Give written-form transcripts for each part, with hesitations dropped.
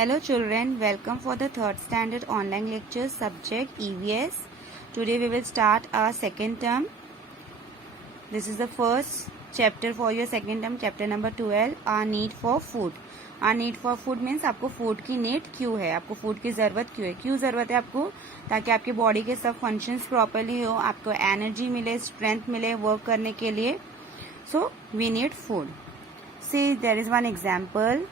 Hello children, welcome for the third standard online lecture subject EVS. Today we will start our second term. This is the first chapter for your second term, chapter number 12, our need for food. Our need for food means आपको food की need क्यों है, आपको food की ज़रूरत क्यों है, क्यों ज़रूरत है आपको, ताकि आपकी बॉडी के सब फंक्शंस प्रॉपरली हो, आपको एनर्जी मिले, स्ट्रेंथ मिले वर्क करने के लिए. So we need food. See, there is one example.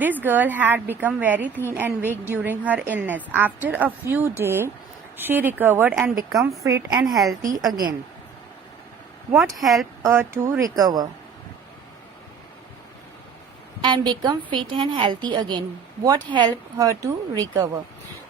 This girl had become very thin and weak during her illness. After a few days, she recovered and became fit and healthy again. What helped her to recover? And become fit and healthy again. What helped her to recover?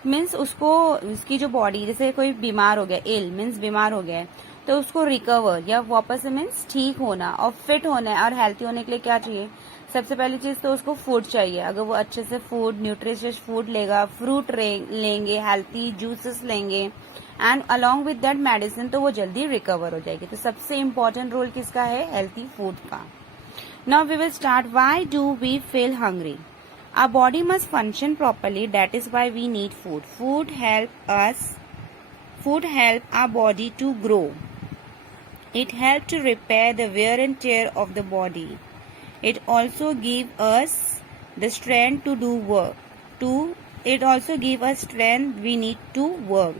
Means उसको उसकी जो body, जैसे कोई बीमार हो गया, इल means बीमार हो गया है, तो उसको रिकवर या वापस से मीन्स ठीक होना और फिट होना है और हेल्थी होने के लिए क्या चाहिए. सबसे पहली चीज तो उसको फूड चाहिए. अगर वो अच्छे से फूड, न्यूट्रिशियस फूड लेगा, फ्रूट लेंगे, हेल्थी जूसेस लेंगे and along with that medicine, तो वो जल्दी रिकवर हो जाएगी. तो सबसे इम्पोर्टेंट रोल किसका है? हेल्थी फूड का. Now we will start. Why do we feel hungry? Our body must function properly, that is why we need food. Food help our body to grow. It helps to repair the wear and tear of the body. It also gives us the strength to do work. It also gives us strength we need to work.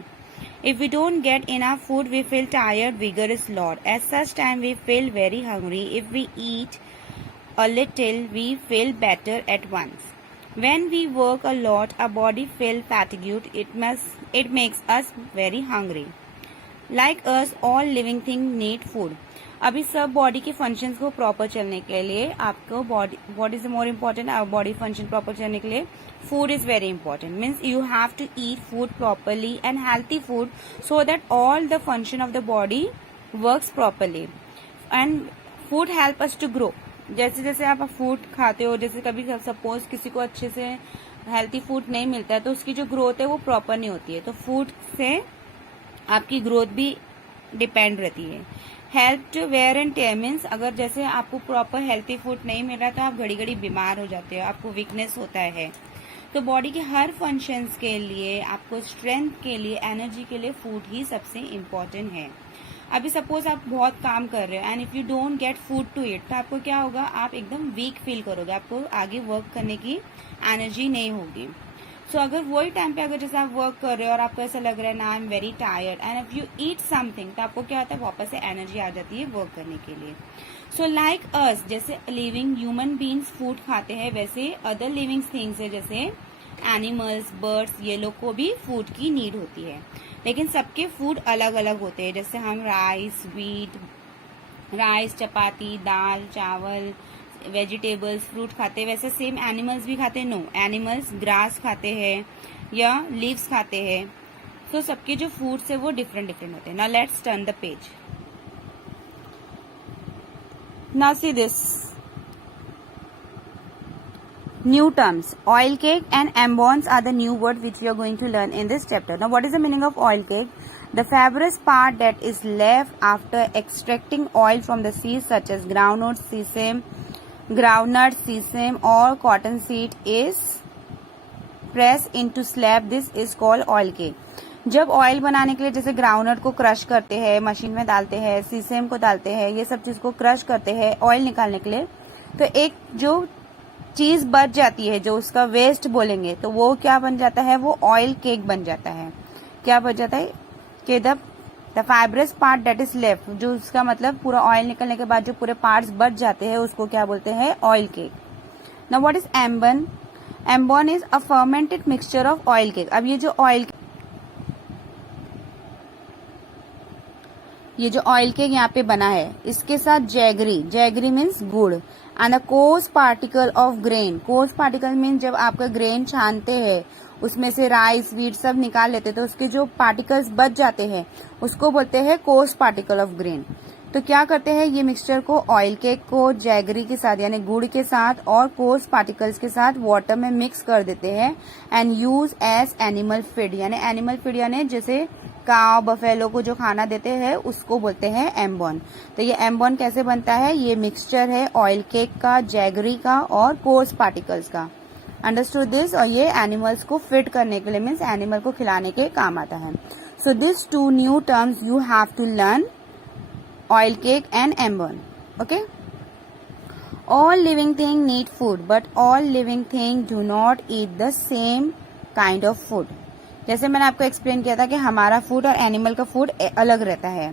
If we don't get enough food, we feel tired, vigor is lost. At such time, we feel very hungry. If we eat a little, we feel better at once. When we work a lot, our body feels fatigued. It makes us very hungry. Like us, all living things need food. अभी सब body के functions को proper चलने के लिए आपको what is more important, our body function proper चलने के लिए food is very important. Means you have to eat food properly and healthy food so that all the function of the body works properly. And food help us to grow. जैसे जैसे आप food खाते हो, जैसे कभी suppose किसी को अच्छे से हेल्थी फूड नहीं मिलता है तो उसकी जो ग्रोथ है वो प्रॉपर नहीं होती है. तो फूड से आपकी ग्रोथ भी डिपेंड रहती है. Help to wear and tear means अगर जैसे आपको प्रॉपर हेल्थी फूड नहीं मिल रहा तो आप घड़ी घड़ी बीमार हो जाते हो, आपको वीकनेस होता है. तो बॉडी के हर फंक्शंस के लिए, आपको स्ट्रेंथ के लिए, एनर्जी के लिए फूड ही सबसे इम्पोर्टेंट है. अभी सपोज आप बहुत काम कर रहे हो and if you don't get food to eat, तो आपको क्या होगा, आप एकदम वीक फील करोगे, आपको आगे वर्क करने की एनर्जी नहीं होगी. सो अगर वही टाइम पे अगर जैसे आप वर्क कर रहे हो और आपको ऐसा लग रहा है ना I am very tired and if you eat something, तो आपको क्या होता है, वापस से एनर्जी आ जाती है वर्क करने के लिए. सो लाइक अस, जैसे लिविंग ह्यूमन बींग्स फूड खाते हैं, वैसे अदर लिविंग थिंग्स है जैसे एनिमल्स, बर्ड्स, ये लोग को भी फूड की नीड होती है. लेकिन सबके फूड अलग अलग होते हैं. जैसे हम राइस, चपाती, दाल, चावल, वेजिटेबल्स, फ्रूट खाते हैं, वैसे सेम एनिमल्स भी खाते हैं. नो, एनिमल्स ग्रास खाते हैं या लीव्स खाते हैं. तो सबके जो फूड्स है वो डिफरेंट होते हैं. Now let's turn the page. Now see this new terms. Oil cake and ambons are the new word which we are going to learn in this chapter. Now what is the meaning of oil cake? The fibrous part that is left after extracting oil from the seeds such as groundnut, sesame or cottonseed is pressed into slab. This is called oil cake. जब oil बनाने के लिए जैसे groundnut को crush करते हैं, machine में डालते हैं, सीसेम को डालते हैं, ये सब चीज को क्रश करते हैं ऑयल निकालने के लिए, तो एक जो चीज बच जाती है, जो उसका वेस्ट बोलेंगे, तो वो क्या बन जाता है, वो ऑयल केक बन जाता है. क्या बच जाता है कि the fibrous part that is left, जो उसका मतलब पूरा ऑयल निकलने के बाद जो पूरे पार्ट्स बच जाते हैं उसको क्या बोलते हैं, oil cake. Now what is embon? Embon is a fermented mixture of oil cake. अब ये जो ऑयल केक यहाँ पे बना है, इसके साथ जैगरी मीन्स गुड़ and a coarse particle of grain. Coarse particle means जब आपका ग्रेन छानते हैं, उसमें से राइस, वीट सब निकाल लेते हैं, तो उसके जो पार्टिकल्स बच जाते हैं उसको बोलते हैं कोर्स पार्टिकल ऑफ ग्रेन. तो क्या करते हैं, ये मिक्सचर को ऑयल केक को जैगरी के साथ यानी गुड़ के साथ और कोर्स पार्टिकल्स के साथ वाटर में मिक्स कर देते हैं and use as animal feed. यानी एनिमल फीड यानी जैसे काव बफेलो को जो खाना देते हैं उसको बोलते हैं एम्बॉन। तो ये एम्बॉन कैसे बनता है, ये मिक्सचर है ऑयल केक का, जैगरी का और कोर्स पार्टिकल्स का। Understood this. और ये एनिमल्स को फिट करने के लिए मीन्स एनिमल को खिलाने के काम आता है। So this 2 new terms you have to learn, oil cake and embon. Okay. All living things need food, but all living things do not eat the same kind of food. जैसे मैंने आपको explain किया था कि हमारा food और animal का food अलग रहता है,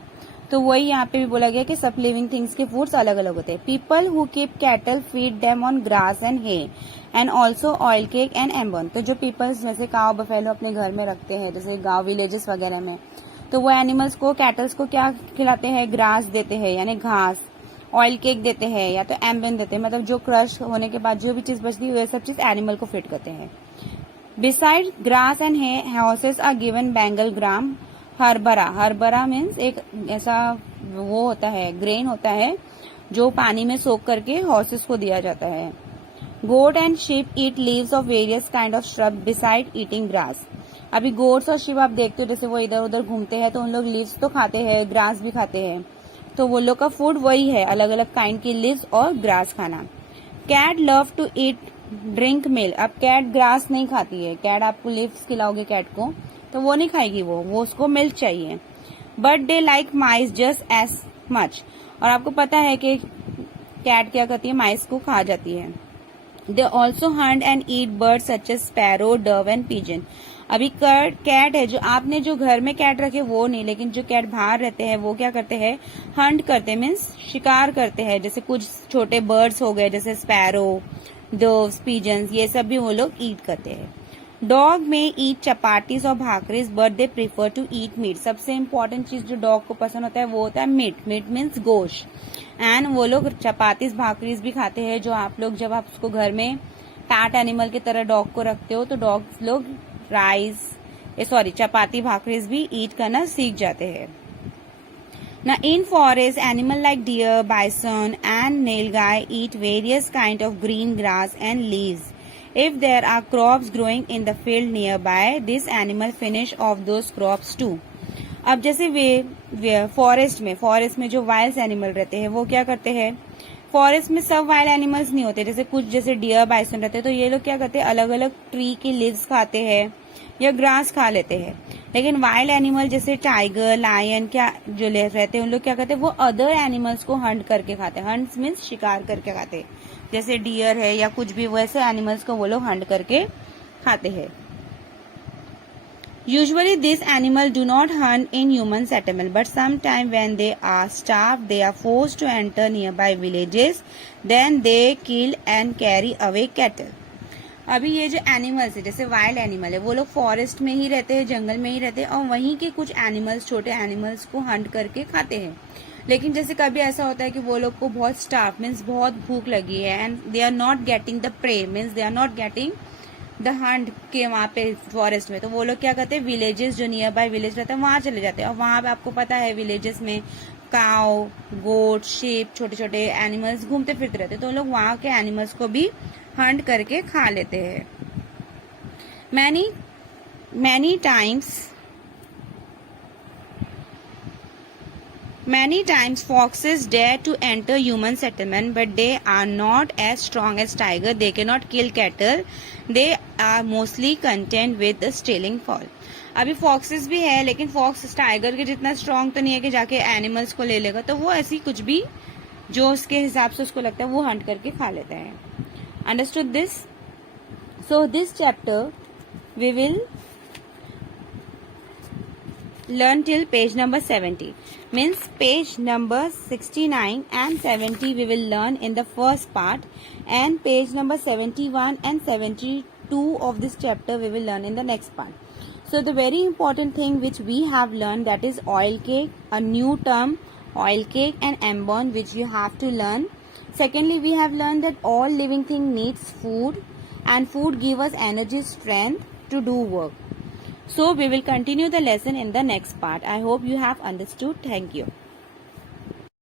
तो वही यहाँ पे भी बोला गया कि सब लिविंग थिंग्स के फूड्स अलग अलग होते हैं। People who keep cattle feed them on grass and hay and also oil cake and embon. तो जो पीपल्स जैसे काव बफेलो अपने घर में रखते हैं, जैसे गांव विलेजेस वगैरह में, तो वो एनिमल्स को, कैटल्स को क्या खिलाते हैं, ग्रास देते हैं यानी घास, ऑयल केक देते हैं या तो एम्बेन देते हैं, मतलब जो क्रश होने के बाद जो भी चीज बचती है वो सब चीज एनिमल को फिट करते हैं। Beside grass and hay, horses are given Bengal gram, हरभरा। हरभरा मीन्स एक ऐसा वो होता है, ग्रेन होता है जो पानी में सोक करके हॉर्सेस को दिया जाता है। Goat and sheep eat leaves of various kind of shrub beside eating grass. अभी गोट्स और शिप आप देखते हो जैसे वो इधर उधर घूमते हैं, तो उन लोग लीव्स तो खाते हैं, ग्रास भी खाते हैं, तो वो लोग का फूड वही है, अलग अलग काइंड की लीव्स और ग्रास खाना। Cat love to eat drink milk. अब कैट ग्रास नहीं खाती है, कैट आपको लीव्स खिलाओगे कैट को तो वो नहीं खाएगी, वो उसको मिल्क चाहिए। But they like mice just as much. और आपको पता है कि कैट क्या करती है, माइस को खा जाती है। They also hunt and eat bird such as sparrow, dove and pigeon. अभी कैट है, जो आपने जो घर में कैट रखे वो नहीं, लेकिन जो कैट बाहर रहते हैं वो क्या करते हैं, हंट करते हैं, मीन्स शिकार करते हैं। जैसे कुछ छोटे बर्ड्स हो गए जैसे स्पैरो, डोव्स, पिजन्स, ये सब भी वो लोग ईट करते हैं। डॉग में ईट चपाटीज और bhakris but they prefer to eat meat. सबसे इम्पोर्टेंट चीज जो डॉग को पसंद होता है वो होता है मीट। मीट मीन्स गोश्त। एंड वो लोग चपातीज भाकरीज भी खाते हैं, जो आप लोग जब आप उसको घर में पैट एनिमल की तरह डॉग को रखते हो तो डॉग लोग चपाती भाकरीज भी ईट करना सीख जाते हैं। Now in forest, animal like deer, bison and nilgai eat various kind of green grass and leaves. If there are crops growing in the field nearby, this animal finish off those crops too. अब जैसे वे forest में जो wild animal रहते हैं वो क्या करते हैं, फॉरेस्ट में सब वाइल्ड एनिमल्स नहीं होते, जैसे कुछ जैसे डियर बाइसन रहते हैं, तो ये लोग क्या करते हैं, अलग अलग ट्री की लीव्स खाते हैं या ग्रास खा लेते हैं। लेकिन वाइल्ड एनिमल जैसे टाइगर, लायन क्या जो रहते हैं उन लोग क्या करते हैं, वो अदर एनिमल्स को हंट करके खाते हैं। हंट मीन्स शिकार करके खाते हैं, जैसे डियर है या कुछ भी वैसे एनिमल्स को वो लोग हंट करके खाते हैं। Usually these animals do not hunt in human settlement, but sometime when they are starved, they are forced to enter nearby villages. Then they kill and carry away cattle. अभी ये जो animals है जैसे wild animal है वो लोग forest में ही रहते हैं, जंगल में ही रहते हैं, और वहीं के कुछ एनिमल्स, छोटे एनिमल्स को हंट करके खाते हैं। लेकिन जैसे कभी ऐसा होता है कि वो लोग को बहुत स्टाफ मीन्स बहुत भूख लगी है and they are not getting the prey means they are not getting the hunt के वहाँ पे फॉरेस्ट में, तो वो लोग क्या करते हैं, विलेजेस जो नियर बाय विलेज रहते हैं वहां चले जाते हैं। और वहां पे आपको पता है विलेजेस में काउ, गोट, sheep, छोटे छोटे एनिमल्स घूमते फिरते रहते हैं, तो लोग वहां के एनिमल्स को भी हंट करके खा लेते हैं। Many times foxes dare to enter human settlement, but they are not as strong as tiger. They cannot kill cattle. They are mostly content with stealing fowl. अभी फॉक्सेस भी है, लेकिन फॉक्स टाइगर के जितना स्ट्रांग तो नहीं है कि जाके एनिमल्स को ले लेगा, तो वो ऐसी कुछ भी जो उसके हिसाब से उसको लगता है वो हंट करके खा लेता है। Understood this? So this chapter we will learn till page number 70, means page number 69 and 70 we will learn in the first part, and page number 71 and 72 of this chapter we will learn in the next part. So the very important thing which we have learned, that is oil cake, a new term oil cake and ambon, which you have to learn. Secondly, we have learned that all living thing needs food, and food give us energy, strength to do work. So we will continue the lesson in the next part. I hope you have understood. Thank you.